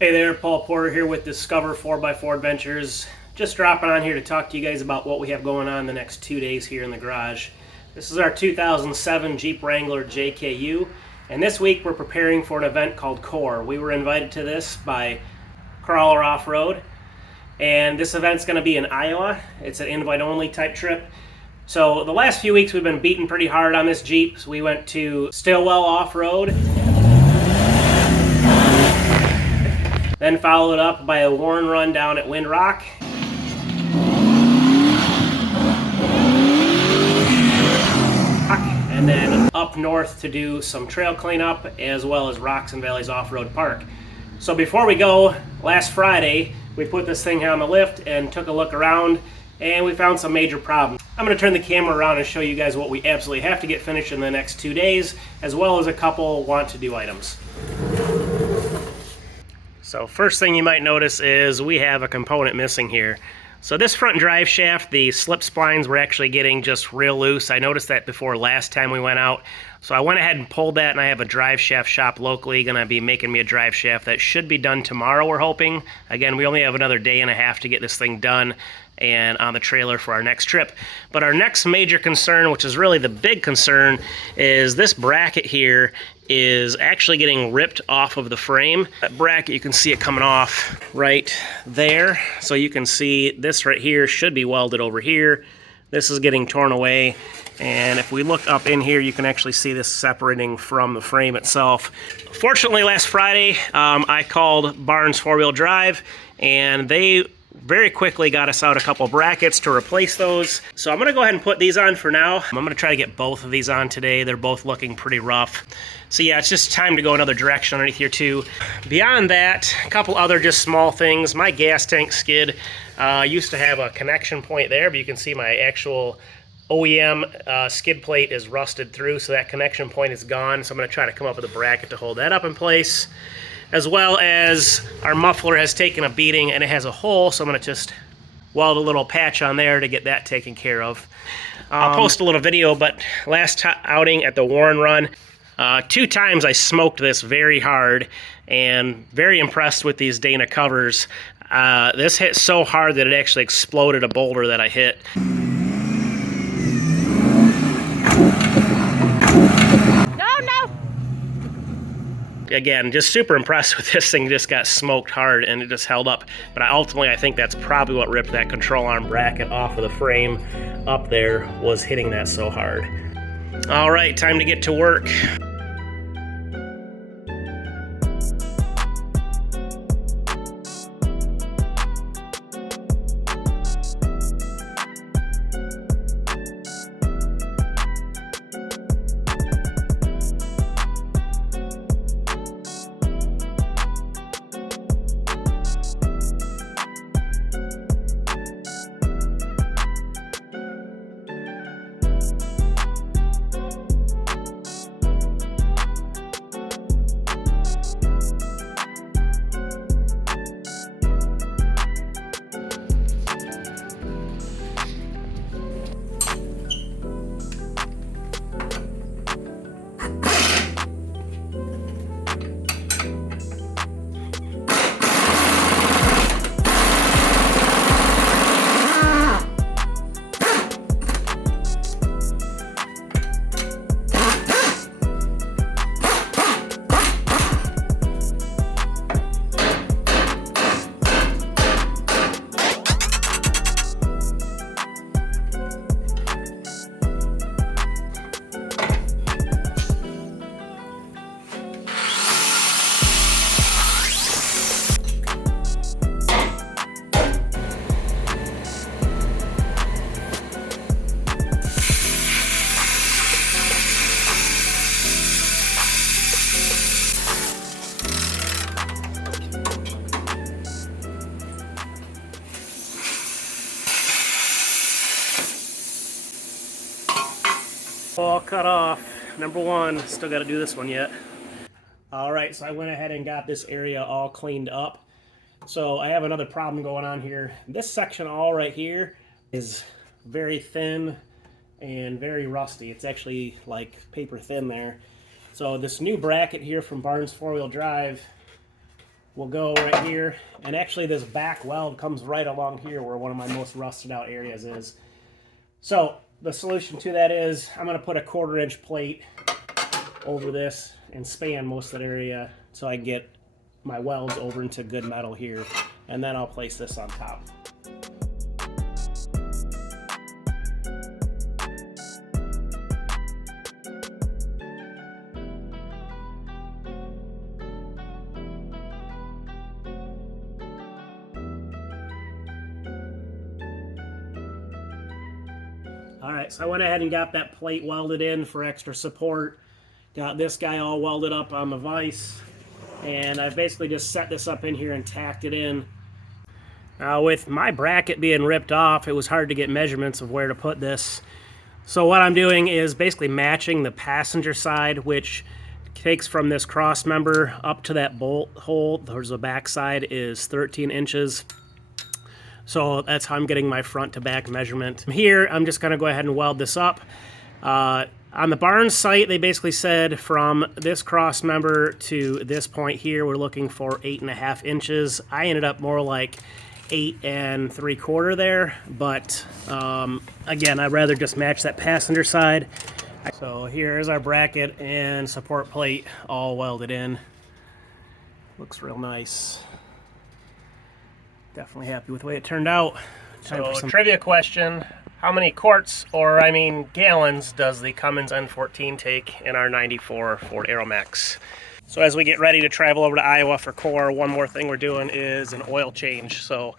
Hey there, Paul Porter here with Discover 4x4 Adventures. Just dropping on here to talk to you guys about what we have going on the next 2 days here in the garage. This is our 2007 Jeep Wrangler JKU, and this week we're preparing for an event called C.O.R.E. We were invited to this by Crawler Off-Road, and this event's going to be in Iowa. It's an invite-only type trip. So the last few weeks we've been beating pretty hard on this Jeep. So we went to Stillwell Off-Road, then followed up by a worn run down at Wind Rock. And then up north to do some trail cleanup as well as Rocks and Valleys Off-Road Park. So before we go, last Friday, we put this thing on the lift and took a look around, and we found some major problems. I'm going to turn the camera around and show you guys what we absolutely have to get finished in the next 2 days, as well as a couple want-to-do items. So first thing you might notice is we have a component missing here. So this front drive shaft, the slip splines were actually getting just real loose. I noticed that before last time we went out. So I went ahead and pulled that, and I have a drive shaft shop locally going to be making me a drive shaft that should be done tomorrow, we're hoping. Again, we only have another day and a half to get this thing done and on the trailer for our next trip. But our next major concern, which is really the big concern, is this bracket here is actually getting ripped off of the frame. That bracket, you can see it coming off right there. So you can see this right here should be welded over here. This is getting torn away. And if we look up in here, you can actually see this separating from the frame itself. Fortunately, last Friday, I called Barnes 4-wheel drive, and they very quickly got us out a couple brackets to replace those. So I'm gonna go ahead and put these on for now. I'm gonna try to get both of these on today. They're both looking pretty rough. So yeah, it's just time to go another direction underneath here too. Beyond that, a couple other just small things. My gas tank skid used to have a connection point there, but you can see my actual OEM skid plate is rusted through, so that connection point is gone. So I'm gonna try to come up with a bracket to hold that up in place, as well as our muffler has taken a beating and it has a hole, so I'm gonna just weld a little patch on there to get that taken care of. I'll post a little video, but last outing at the Warren Run, 2 times I smoked this very hard, and very impressed with these Dana covers. This hit so hard that it actually exploded a boulder that I hit. Again, just super impressed with this thing. Just got smoked hard and it just held up. But ultimately, I think that's probably what ripped that control arm bracket off of the frame up there, was hitting that so hard. All right, time to get to work. All cut off. Number 1, still got to do this one yet. All right, so I went ahead and got this area all cleaned up. So I have another problem going on here. This section all right here is very thin and very rusty. It's actually like paper thin there. So this new bracket here from Barnes 4-wheel drive will go right here. And actually this back weld comes right along here where one of my most rusted out areas is. So the solution to that is I'm going to put a 1/4-inch plate over this and span most of that area so I can get my welds over into good metal here. And then I'll place this on top. Alright, so I went ahead and got that plate welded in for extra support. Got this guy all welded up on the vise. And I've basically just set this up in here and tacked it in. Now with my bracket being ripped off, it was hard to get measurements of where to put this. So what I'm doing is basically matching the passenger side, which takes from this cross member up to that bolt hole. There's the back side is 13 inches. So that's how I'm getting my front to back measurement. Here, I'm just gonna go ahead and weld this up. On the barn site, they basically said from this cross member to this point here, we're looking for 8.5 inches. I ended up more like 8 3/4 there, but again, I'd rather just match that passenger side. So here's our bracket and support plate all welded in. Looks real nice. Definitely happy with the way it turned out. So trivia question, how many quarts, or I mean gallons, does the Cummins N14 take in our 94 Ford Aeromax? So as we get ready to travel over to Iowa for C.O.R.E, one more thing we're doing is an oil change. So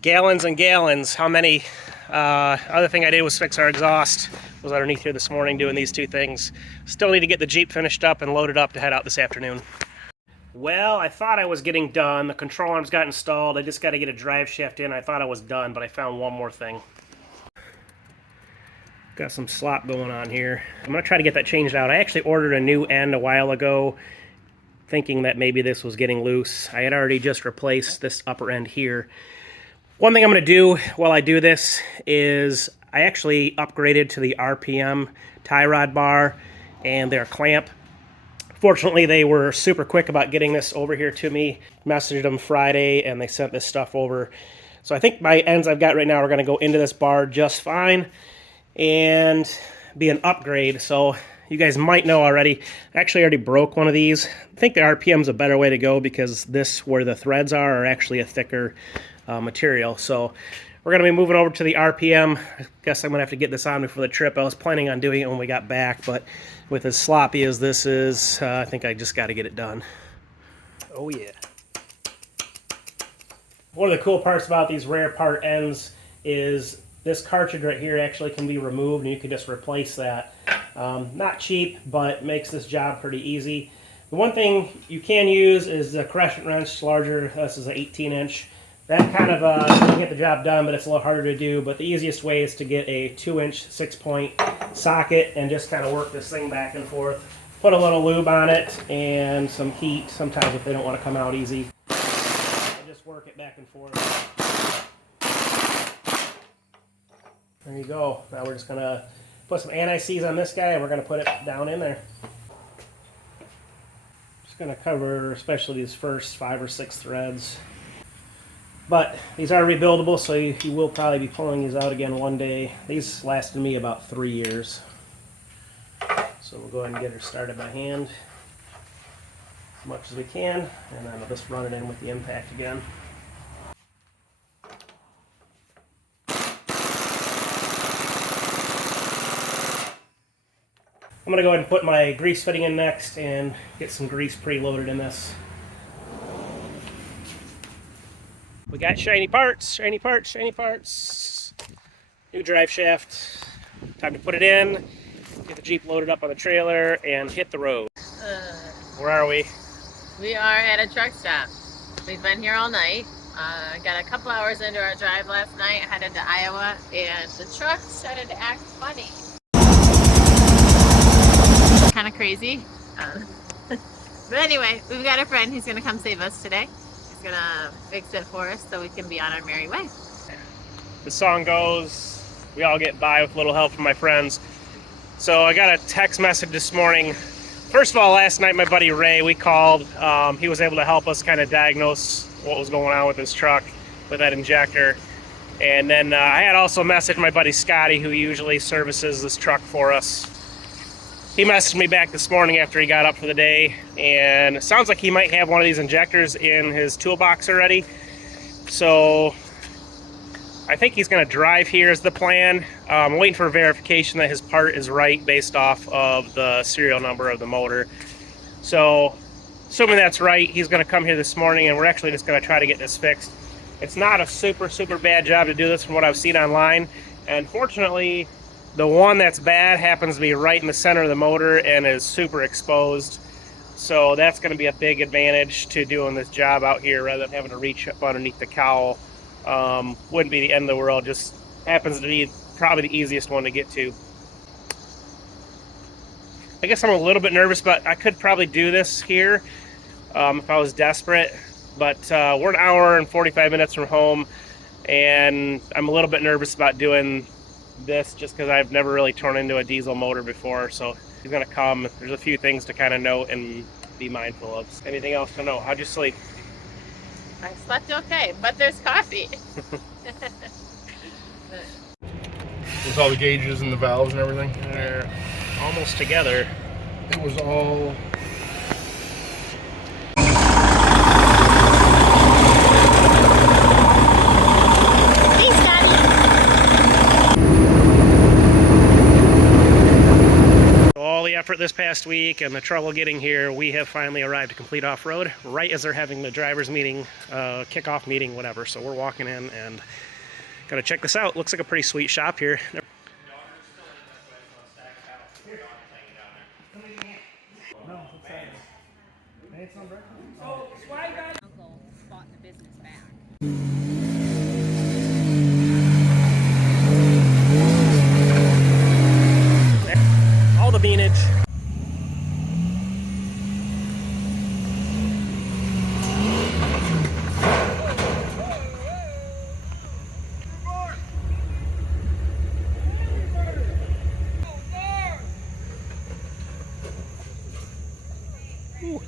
gallons and gallons, how many? Other thing I did was fix our exhaust. Was underneath here this morning doing these two things. Still need to get the Jeep finished up and loaded up to head out this afternoon. Well, I thought I was getting done. The control arms got installed. I just got to get a drive shaft in. I thought I was done, but I found one more thing. Got some slop going on here. I'm going to try to get that changed out. I actually ordered a new end a while ago, thinking that maybe this was getting loose. I had already just replaced this upper end here. One thing I'm going to do while I do this is I actually upgraded to the RPM tie rod bar and their clamp. Fortunately, they were super quick about getting this over here to me. Messaged them Friday, and they sent this stuff over. So I think my ends I've got right now are going to go into this bar just fine and be an upgrade. So you guys might know already, I actually already broke one of these. I think the RPM is a better way to go because this, where the threads are actually a thicker material. So we're going to be moving over to the RPM. I guess I'm going to have to get this on before the trip. I was planning on doing it when we got back, but with as sloppy as this is, I think I just got to get it done. Oh yeah. One of the cool parts about these rare part ends is this cartridge right here actually can be removed and you can just replace that. Not cheap, but makes this job pretty easy. The one thing you can use is the crescent wrench larger. This is an 18-inch. That kind of can get the job done, but it's a little harder to do. But the easiest way is to get a 2-inch 6-point socket and just kind of work this thing back and forth. Put a little lube on it and some heat sometimes if they don't want to come out easy. I just work it back and forth. There you go. Now we're just going to put some anti-seize on this guy and we're going to put it down in there. Just going to cover especially these first 5 or 6 threads. But these are rebuildable, so you will probably be pulling these out again one day. These lasted me about 3 years. So we'll go ahead and get her started by hand as much as we can, and then I'll just run it in with the impact again. I'm going to go ahead and put my grease fitting in next and get some grease preloaded in this. We got shiny parts, shiny parts, shiny parts. New drive shaft. Time to put it in, get the Jeep loaded up on the trailer, and hit the road. Where are we? We are at a truck stop. We've been here all night. Got a couple hours into our drive last night, headed to Iowa, and the truck started to act funny. Kind of crazy. But anyway, we've got a friend who's going to come save us today. He's going to fix it for us so we can be on our merry way. The song goes, we all get by with a little help from my friends. So I got a text message this morning First of all, last night my buddy Ray, we called. He was able to help us kind of diagnose what was going on with his truck with that injector. And then I had also messaged my buddy Scotty, who usually services this truck for us. He messaged me back this morning after he got up for the day, and it sounds like he might have one of these injectors in his toolbox already. So I think he's going to drive here is the plan. I'm waiting for verification that his part is right based off of the serial number of the motor. So assuming that's right, he's going to come here this morning, and we're actually just going to try to get this fixed. It's not a super bad job to do this from what I've seen online. And fortunately, the one that's bad happens to be right in the center of the motor and is super exposed. So that's going to be a big advantage to doing this job out here rather than having to reach up underneath the cowl. Wouldn't be the end of the world, just happens to be probably the easiest one to get to. I guess I'm a little bit nervous, but I could probably do this here if I was desperate. But we're an hour and 45 minutes from home, and I'm a little bit nervous about doing this just because I've never really torn into a diesel motor before. So he's gonna come. There's a few things to kind of note and be mindful of. Anything else to know? How'd you sleep? I slept okay, but there's coffee. With all the gauges and the valves and everything? They're almost together. It was all... All the effort this past week and the trouble getting here, we have finally arrived to Complete Off-Road right as they're having the driver's meeting, kickoff meeting, whatever. So we're walking in and gotta check this out. Looks like a pretty sweet shop here. All the beanage. Ooh.